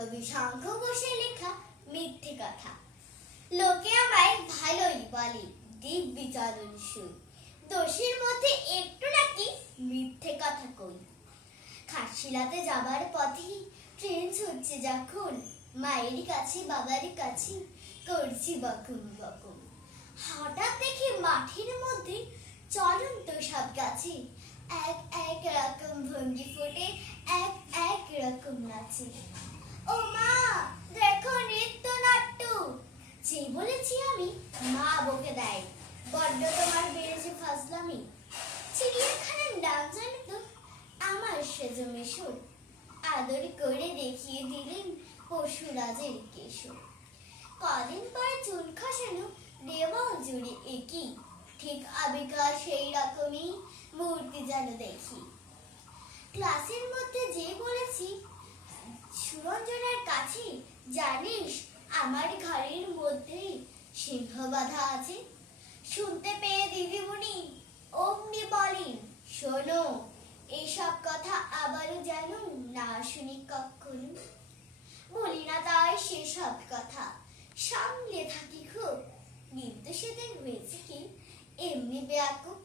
কবি শঙ্খ ঘোষের লেখা মিথ্যে কথা। লোকে আমায় ভালোই বলে, দিব্যি চরণ সুই, দোষের মধ্যে একটু নাকি মিথ্যে কথা কই। খাটশিলাতে যাবার পথে ট্রেন ছুটছে যখন, মায়ের কাছে বাবার কাছে করছি বকুম বকুম। হঠাৎ দেখি মাঠের মধ্যে চলন্ত সব গাছে এক এক রকম ভঙ্গি ফোটে, এক এক রকম নাচে। ও মা, দেখো নৃত্যনাট্য। যে বলেছি আমি, মা বকে দেয়, বড্ড তোমার বেড়েছে ফাজলামি। চিড়িয়াখানার নাম জানো তো আমার সেজো মেশর, আদর করে দেখিয়ে দিলেন পশুরাজের কেশর। কদিন পরে চুল খসানো দেওয়াল জুড়ে একই, ঠিক আবেকার সেই রকমই মূর্তি যেন দেখি। ক্লাসের মধ্যে যে বলেছি সুরঞ্জনার কাছে, জানিস আমার ঘরের মধ্যে সিংহ বাঁধা আছে। শুনতে পেয়ে দিদিমণি অমনি বলেন, শোনো, এইসব কথা আবারও যেন না শুনি কখনো। বলি না তাই সেসব কথা, সামলে থাকি খুব, কিন্তু সেদিন হয়েছে কি এমনি বেয়াকুব।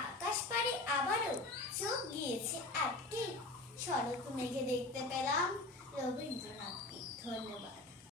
আকাশ পারে আবারও চোখ গিয়েছে আটকে, শরৎ মেঘে দেখতে পেলাম রবীন্দ্রনাথকে। ধন্যবাদ।